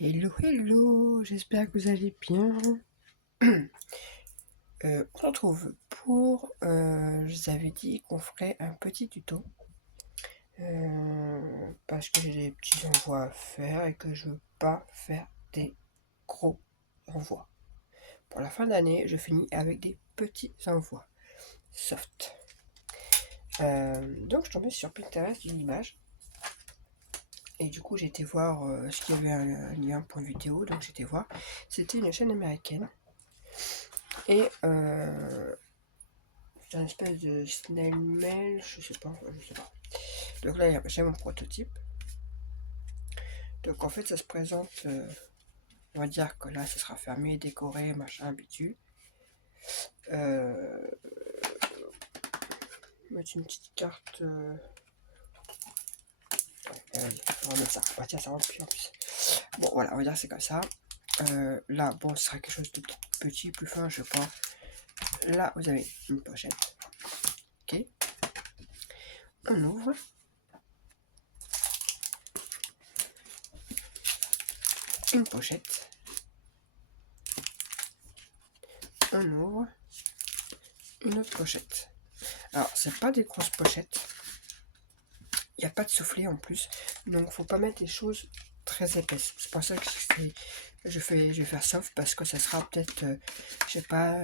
Hello, hello, j'espère que vous allez bien. On se retrouve pour, je vous avais dit qu'on ferait un petit tuto, parce que j'ai des petits envois à faire et que je veux pas faire des gros envois. Pour la fin d'année, je finis avec des petits envois soft. Donc je tombais sur Pinterest d'une image. Et du coup, j'ai été voir ce qu'il y avait un lien pour une vidéo, donc j'étais voir. C'était une chaîne américaine. Et c'est un espèce de snail mail, je sais pas. Donc là, j'ai mon prototype. Donc en fait, ça se présente, on va dire que là, ça sera fermé, décoré, machin, bitume. Mettre une petite carte. On va mettre ça. Ah, tiens, ça remplit en plus. Bon, voilà, on va dire que c'est comme ça. Là, bon, ce sera quelque chose de petit, plus fin, je sais pas. Là, vous avez une pochette. Ok. On ouvre. Une pochette. On ouvre. Une autre pochette. Alors, c'est pas des grosses pochettes. Il n'y a pas de soufflet en plus. Donc, faut pas mettre des choses très épaisses. C'est pour ça que je vais faire soft parce que ça sera peut-être, je sais pas,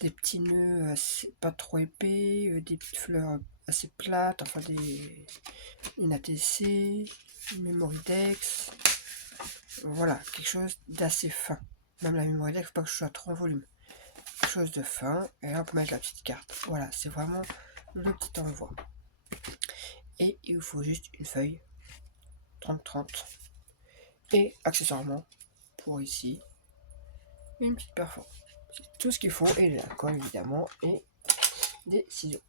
des petits nœuds pas trop épais, des petites fleurs assez plates, enfin une ATC, une Memorydex. Voilà, quelque chose d'assez fin. Même la Memorydex, faut pas que je sois trop en volume. Quelque chose de fin, et là on peut mettre la petite carte. Voilà, c'est vraiment le petit envoi. Et il vous faut juste une feuille 30-30 et accessoirement pour ici une petite perforation. C'est tout ce qu'il faut, et de la colle évidemment et des ciseaux.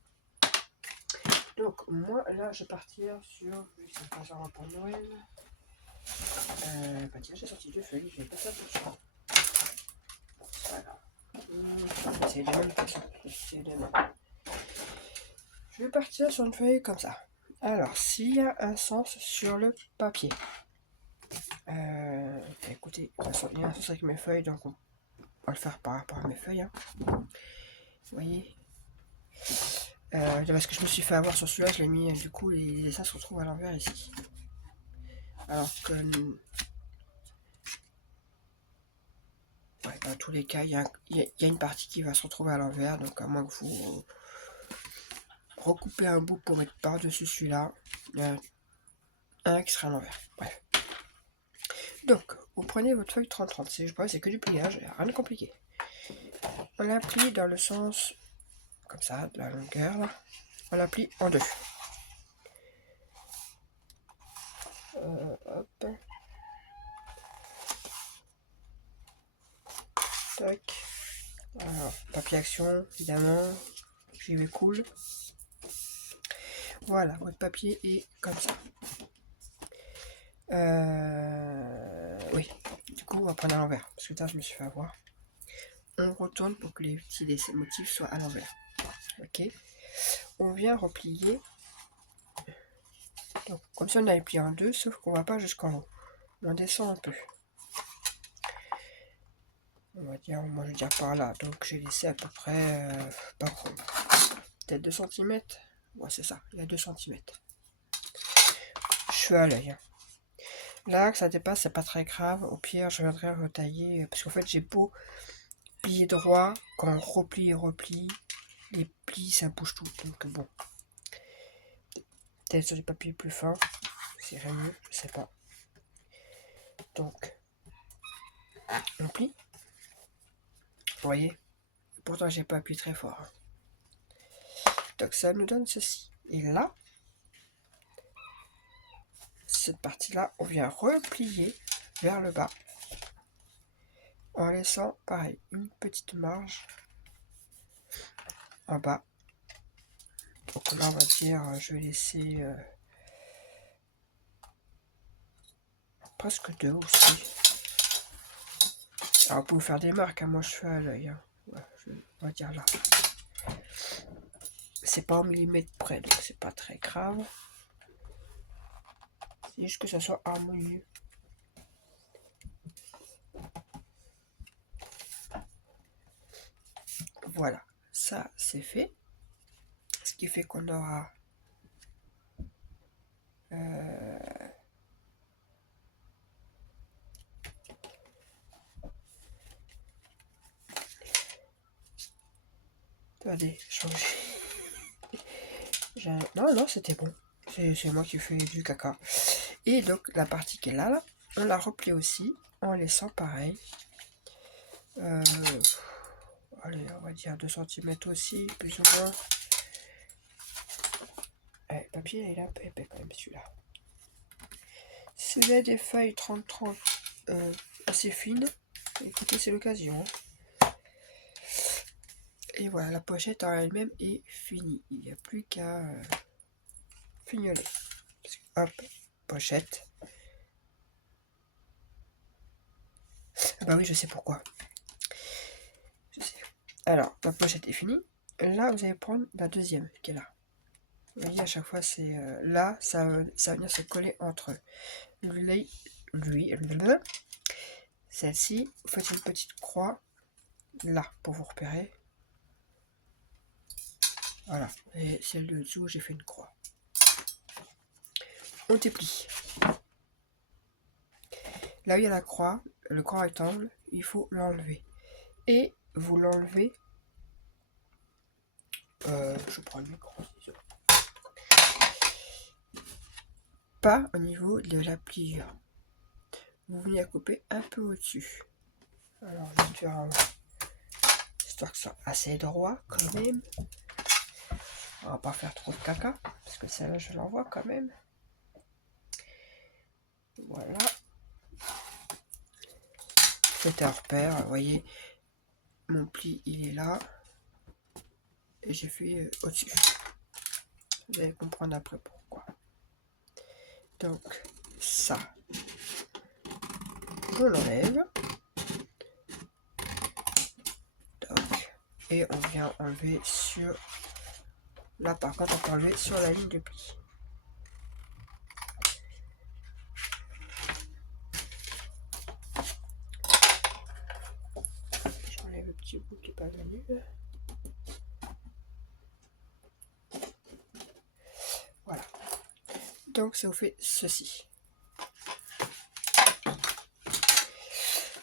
Donc moi là je vais partir sur, vu que ça passe en pour Noël, bah tiens, j'ai sorti deux feuilles, je vais pas ça tout de suite. Voilà. C'est les mêmes. Je vais partir sur une feuille comme ça. Alors, s'il y a un sens sur le papier, écoutez, il y a un sens avec mes feuilles, donc on va le faire par rapport à mes feuilles. Hein. Vous voyez, parce que je me suis fait avoir sur celui-là, je l'ai mis, du coup, les dessins se retrouvent à l'envers ici. Alors que, ouais, dans tous les cas, il y a une partie qui va se retrouver à l'envers, donc à moins que vous recoupez un bout pour mettre par-dessus celui-là, il y a un qui sera à l'envers. Bref. Donc, vous prenez votre feuille 30-30, c'est que du pliage, rien de compliqué. On la plie dans le sens, comme ça, de la longueur, là. On la plie en deux. Hop. Tac. Alors, papier action, évidemment. J'y vais cool. Voilà, votre papier est comme ça. Oui, du coup, on va prendre à l'envers, parce que là, je me suis fait avoir. On retourne pour que les petits motifs soient à l'envers. Ok. On vient replier. Donc, comme si on avait plié en deux, sauf qu'on va pas jusqu'en haut. On descend un peu. On va dire, moi je vais dire par là. Donc, j'ai laissé à peu près, pas trop. Peut-être 2 cm. Ouais, c'est ça, il y a 2 cm. Je suis à l'œil. Hein. Là, que ça dépasse, c'est pas très grave. Au pire, je viendrai retailler. Parce qu'en fait, j'ai beau plier droit. Quand on replie et replie, les plis, ça bouge tout. Donc, bon. Peut-être sur du papier plus fin. C'est mieux, je sais pas. Donc, on plie. Vous voyez. Pourtant, j'ai pas appuyé très fort. Hein. Donc, ça nous donne ceci. Et là, cette partie-là, on vient replier vers le bas. En laissant, pareil, une petite marge en bas. Donc là, on va dire, je vais laisser presque 2 aussi. Alors, vous pouvez faire des marques, hein, moi je fais à l'œil. Hein. Ouais, on va dire là. C'est pas en millimètre près, donc c'est pas très grave. C'est juste que ça soit harmonieux. Voilà, ça c'est fait. Ce qui fait qu'on aura attendez, changer. Non, c'était bon. C'est moi qui fais du caca. Et donc la partie qui est là, on la replie aussi en laissant pareil. Allez, on va dire 2 cm aussi, plus ou moins. Le papier il est un peu épais quand même celui-là. Si vous avez des feuilles 30-30 assez fines, écoutez, c'est l'occasion. Et voilà, la pochette en elle-même est finie. Il n'y a plus qu'à fignoler. Hop, pochette. Ah bah oui, je sais pourquoi. Je sais. Alors, la pochette est finie. Là, vous allez prendre la deuxième qui est là. Vous voyez, à chaque fois, c'est là, ça va venir se coller entre eux. Celle-ci, vous faites une petite croix là pour vous repérer. Voilà, et celle de dessous, j'ai fait une croix. On déplie. Là où il y a la croix, le grand rectangle, il faut l'enlever. Et vous l'enlevez. Je prends le micro. Pas au niveau de la pliure. Vous venez à couper un peu au-dessus. Alors, je vais faire histoire que ce soit assez droit quand même. On va pas faire trop de caca, parce que celle-là, je l'envoie quand même. Voilà. Faites un repère, vous voyez, mon pli, il est là. Et j'ai fait au-dessus. Vous allez comprendre après pourquoi. Donc, ça, on l'enlève. Et on vient enlever sur... Là, par contre, on peut enlever sur la ligne de pli. J'enlève le petit bout qui n'est pas venu. Voilà. Donc, ça vous fait ceci.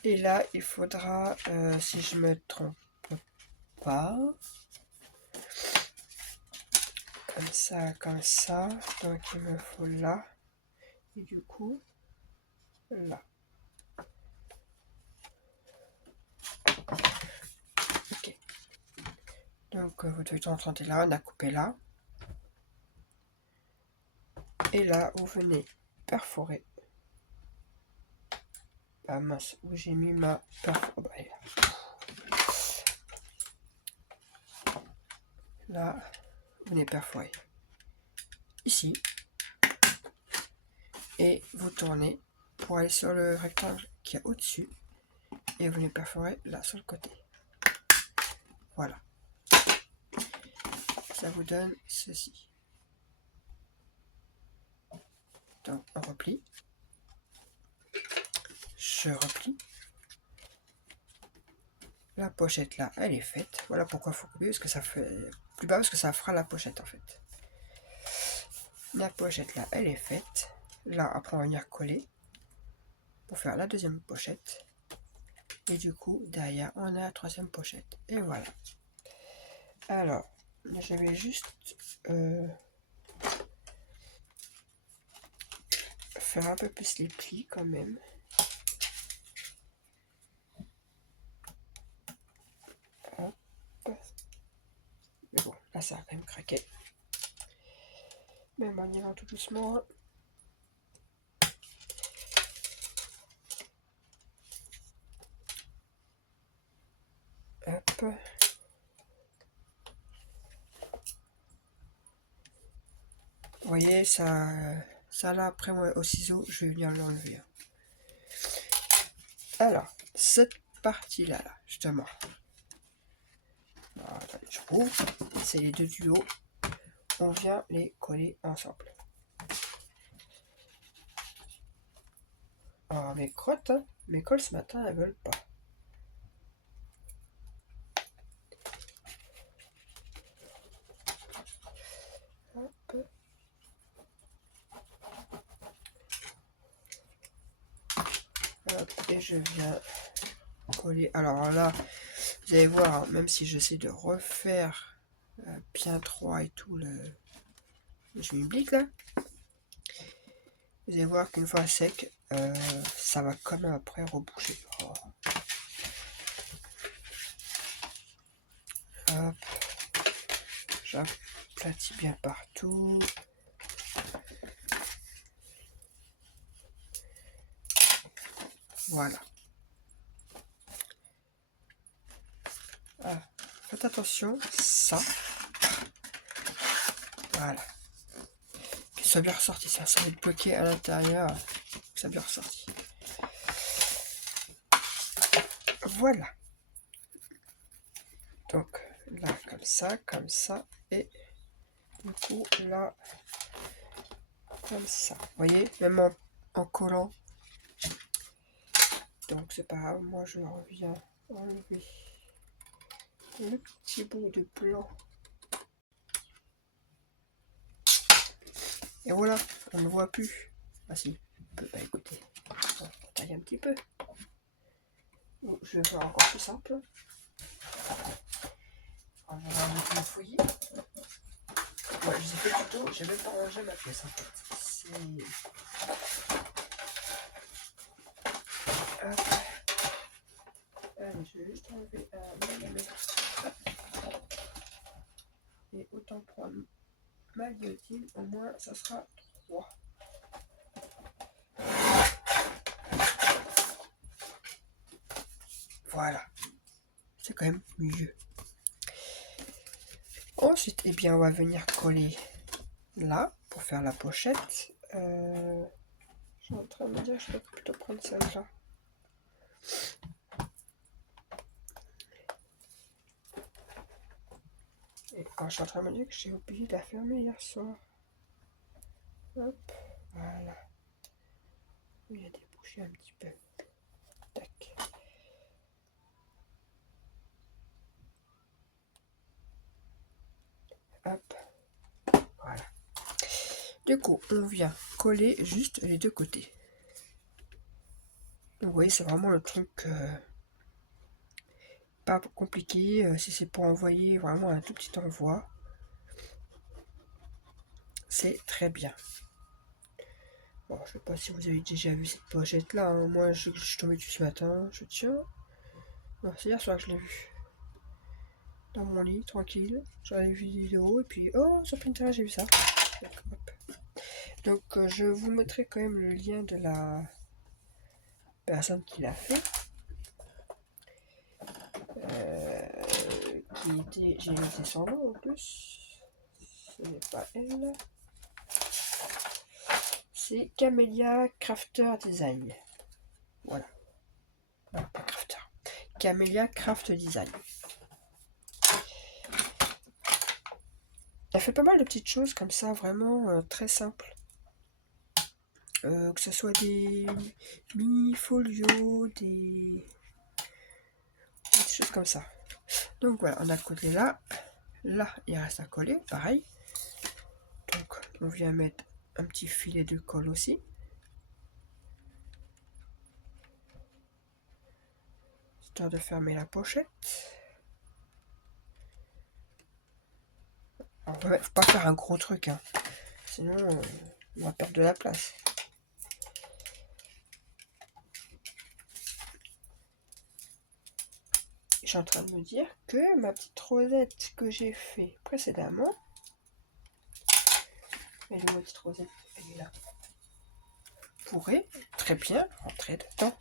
Et là, il faudra, si je me trompe pas, comme ça. Donc, il me faut là. Et du coup, là. Ok. Donc, vous devez entendre là, on a coupé là. Et là, vous venez perforer. Ah mince, où j'ai mis ma perforation. Là, vous venez perforer. Ici. Et vous tournez pour aller sur le rectangle qui est au-dessus. Et vous venez perforer là sur le côté. Voilà. Ça vous donne ceci. Donc, on replie. Je replie. La pochette là, elle est faite. Voilà pourquoi il faut couper, parce que ça fait plus bas, parce que ça fera la pochette en fait. La pochette là, elle est faite. Là, après on va venir coller pour faire la deuxième pochette. Et du coup, derrière, on a la troisième pochette. Et voilà. Alors, je vais juste faire un peu plus les plis quand même. Hop. Mais bon, là ça a quand même craqué. Mais on ira tout doucement. Hop. Vous voyez, ça là, après moi, au ciseau, je vais venir l'enlever. Alors, cette partie-là, là, justement. Alors, attendez, je rouvre. C'est les deux du haut. On vient les coller ensemble. Alors, mes crottes, hein, mes colles ce matin, elles veulent pas. Hop, et je viens coller. Alors là, vous allez voir, même si j'essaie de refaire bien droit et tout le schmilblick là, vous allez voir qu'une fois sec, ça va quand même après reboucher. Oh. Hop, j'aplatis bien partout. Voilà. Ah, faites attention, ça. Voilà. Que ça soit bien ressorti, ça va être bloqué à l'intérieur. Que ça soit bien ressorti. Voilà. Donc là, comme ça, et du coup là, comme ça. Vous voyez, même en collant. Donc c'est pas grave, moi je reviens enlever le petit bout de blanc. Et voilà, on ne voit plus. Ah si, on peut pas écouter. On va tailler un petit peu. Bon, je vais faire encore plus simple. On va mettre le fouillis. Ouais, je les ai fait plus tôt, j'ai même pas rangé ma pièce en fait. C'est... Hop. Allez, je vais juste enlever un millimètre. Et autant prendre ma guillotine, au moins ça sera 3. Voilà. C'est quand même mieux. Ensuite, eh bien, on va venir coller là pour faire la pochette. Je suis en train de me dire que je vais plutôt prendre celle-là. Et quand je suis en train de me dire que j'ai oublié de la fermer hier soir. Hop, voilà. Il y a débouché un petit peu. Tac. Hop. Voilà. Du coup, on vient coller juste les deux côtés. Donc, vous voyez, c'est vraiment le truc pas compliqué. Si c'est pour envoyer vraiment un tout petit envoi, c'est très bien. Bon, je sais pas si vous avez déjà vu cette pochette là. Hein. Moi, je suis tombé dessus ce matin. Je tiens. Non, c'est hier soir que je l'ai vu. Dans mon lit, tranquille. J'avais vu des vidéos et puis, oh, sur Pinterest, j'ai vu ça. Donc, je vous mettrai quand même le lien de la personne qui l'a fait. Qui était, j'ai noté son nom en plus. Ce n'est pas elle. C'est Camélia Crafter Design. Voilà. Non, pas Crafter. Camélia Craft Design. Elle fait pas mal de petites choses comme ça, vraiment très simples. Que ce soit des mini-folios, des choses comme ça. Donc voilà, on a collé là. Là, il reste à coller, pareil. Donc, on vient mettre un petit filet de colle aussi. Histoire de fermer la pochette. Alors, il ne faut pas faire un gros truc, hein. Sinon on va perdre de la place. Je suis en train de me dire que ma petite rosette que j'ai fait précédemment, et la petite rosette, elle est là, pourrait très bien rentrer dedans.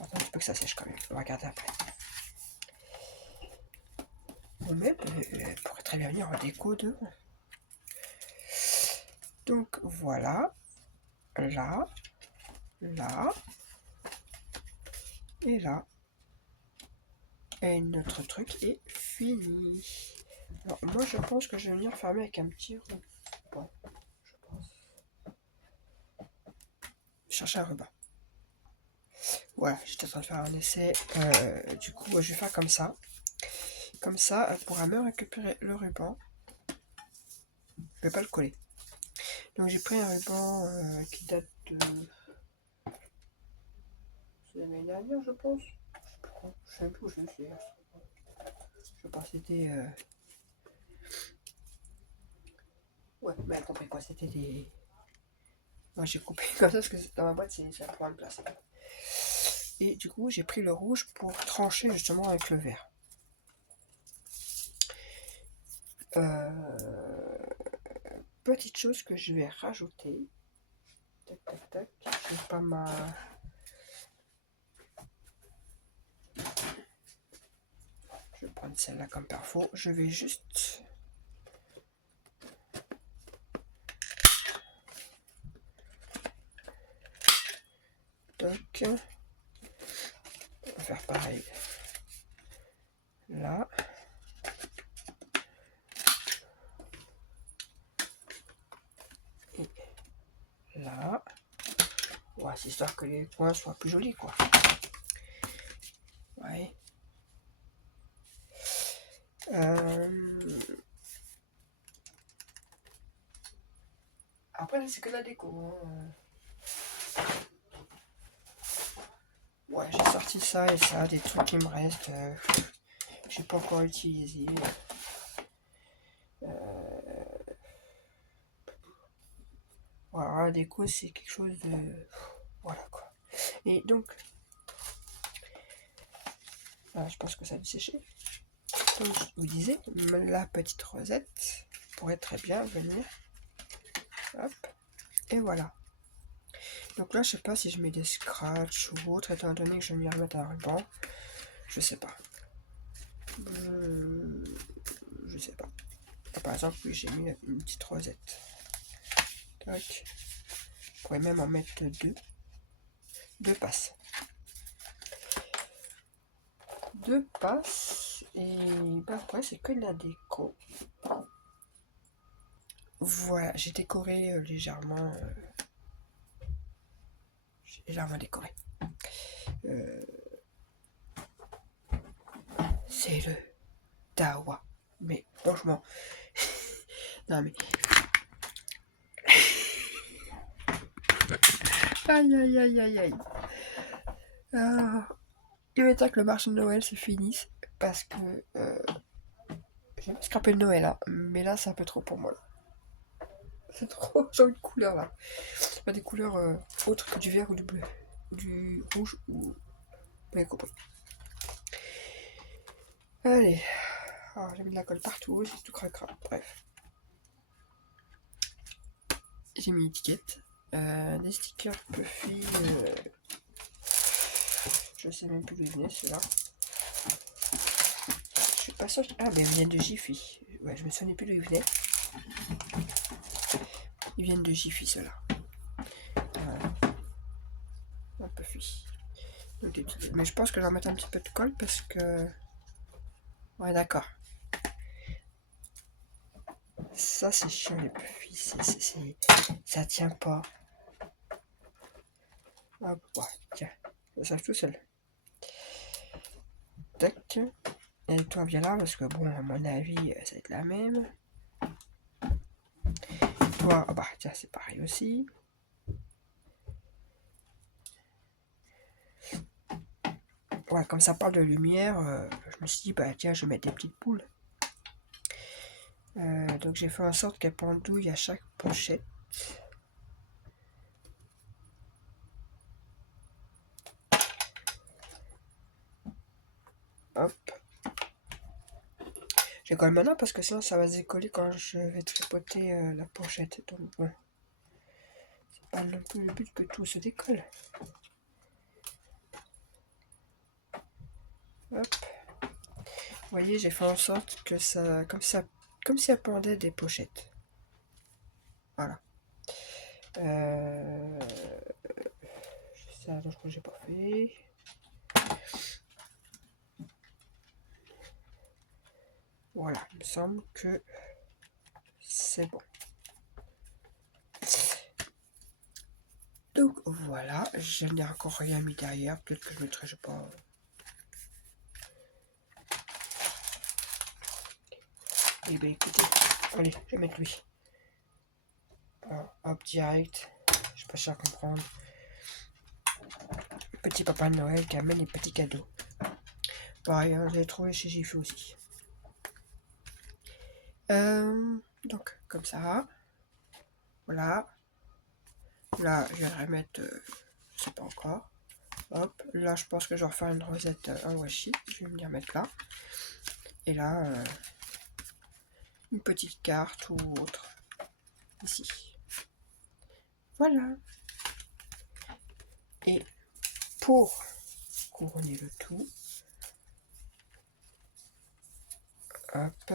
Attends un petit peu que ça sèche quand même, on va regarder après. Ou même, elle pourrait très bien venir en déco devant. Donc voilà, là, là, et là. Et notre truc est fini. Alors moi je pense que je vais venir fermer avec un petit ruban. Je pense. Chercher un ruban. Voilà, j'étais en train de faire un essai. Du coup, je vais faire comme ça. Comme ça, elle pourra même récupérer le ruban. Je ne vais pas le coller. Donc j'ai pris un ruban qui date de... C'est l'année dernière, je pense. Je sais plus où je suis. Je sais pas, c'était... Ouais, mais elle a compris quoi, c'était des... Moi j'ai coupé comme ça parce que dans ma boîte, c'est la première place. Et du coup, j'ai pris le rouge pour trancher justement avec le vert. Petite chose que je vais rajouter. Tac, tac, tac. J'ai pas ma... Je vais prendre celle-là comme perfo. Je vais juste... Toc. On va faire pareil. Là. Et là. Ouais, c'est histoire que les coins soient plus jolis, quoi. Ouais. Après, c'est que la déco. Hein. Ouais, j'ai sorti ça et ça, des trucs qui me restent. J'ai pas encore utilisé. Voilà, la déco, c'est quelque chose de... Voilà, quoi. Et donc... je pense que ça a dû sécher. Comme je vous disais, la petite rosette pourrait très bien venir. Hop. Et voilà. Donc là, je sais pas si je mets des scratchs ou autre, étant donné que je vais m'y remettre un ruban. Je sais pas. Je sais pas. Là, par exemple, oui, j'ai mis une petite rosette. Tac. Je pourrais même en mettre deux. Deux passes. Deux passes. Et bah après, c'est que de la déco. Voilà, j'ai décoré légèrement. J'ai légèrement décoré. C'est le Dawa. Mais franchement. Non mais. Aïe aïe aïe aïe aïe. Il va être que le marché de Noël se finisse. Parce que j'ai scrapé le Noël. Hein, mais là, c'est un peu trop pour moi. Là. C'est trop. J'ai envie de couleurs là. Pas des couleurs autres que du vert ou du bleu. Ou du rouge ou. Vous avez compris. Allez. Alors, j'ai mis de la colle partout. C'est tout cracra. Bref. J'ai mis une étiquette. Des stickers Puffy. Je sais même plus d'où ils venaient ceux-là. Je suis pas sûre. Ah, ben ils viennent de Jiffy. Ouais, je me souviens plus d'où ils venaient. Ils viennent de Jiffy ceux-là. Un Puffy. Mais je pense que je vais mettre un petit peu de colle parce que. Ouais, d'accord. Ça, c'est chiant les Puffy. Ça tient pas. Hop, ouais, tiens. Ça sèche tout seul. Tac. Et toi, viens là, parce que bon, à mon avis, ça va être la même. Toi, oh bah, tiens, c'est pareil aussi. Ouais, comme ça parle de lumière, je me suis dit, bah tiens, je vais mettre des petites boules. Donc j'ai fait en sorte qu'elles pendouillent à chaque pochette. Hop. Je colle maintenant parce que sinon ça va se décoller quand je vais tripoter la pochette. Donc bon, c'est pas non plus le but que tout se décolle. Hop. Vous voyez, j'ai fait en sorte que ça, comme si elle pendait des pochettes. Voilà. Ça, d'autres que j'ai pas fait. Voilà, il me semble que c'est bon. Donc voilà, je n'ai encore rien mis derrière. Peut-être que je mettrai, je sais pas. Eh bien écoutez, allez, je vais mettre lui. Alors, hop, direct. Je suis pas sûr à comprendre. Petit papa de Noël qui amène les petits cadeaux. Pareil, hein, je l'ai trouvé chez Jiffy aussi. Donc, comme ça. Voilà. Là, je vais le remettre, je sais pas encore. Hop, là, je pense que je vais refaire une rosette en washi. Je vais me la mettre là. Et là, une petite carte ou autre. Ici. Voilà. Et pour couronner le tout, hop.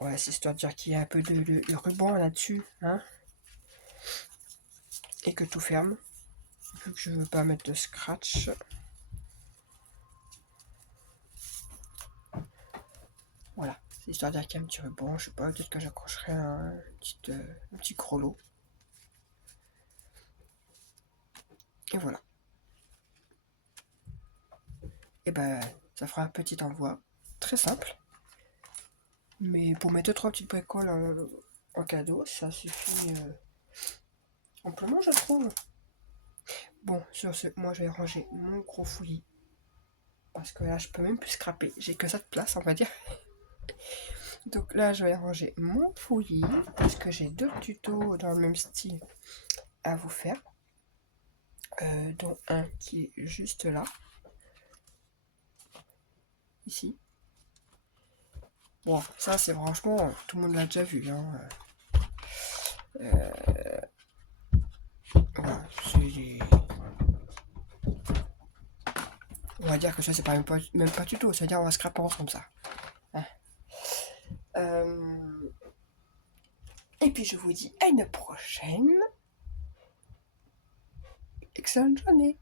Ouais, c'est histoire de dire qu'il y a un peu de ruban là-dessus, hein. Et que tout ferme. Vu que je veux pas mettre de scratch. Voilà, c'est histoire de dire qu'il y a un petit ruban, je sais pas, peut-être que j'accrocherai un petit crollo. Et voilà. Et ben, ça fera un petit envoi. Très simple. Mais pour mettre 2-3 petites bricoles en cadeau, ça suffit amplement, je trouve. Bon, sur ce, moi je vais ranger mon gros fouillis. Parce que là, je peux même plus scraper. J'ai que ça de place, on va dire. Donc là, je vais ranger mon fouillis. Parce que j'ai 2 tutos dans le même style à vous faire. Dont un qui est juste là. Ici. Bon, ça c'est franchement, tout le monde l'a déjà vu. Hein. Voilà, on va dire que ça c'est pas même pas tuto, c'est-à-dire on va scraper ensemble ça. Hein. Et puis je vous dis à une prochaine. Excellente journée.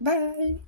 Bye.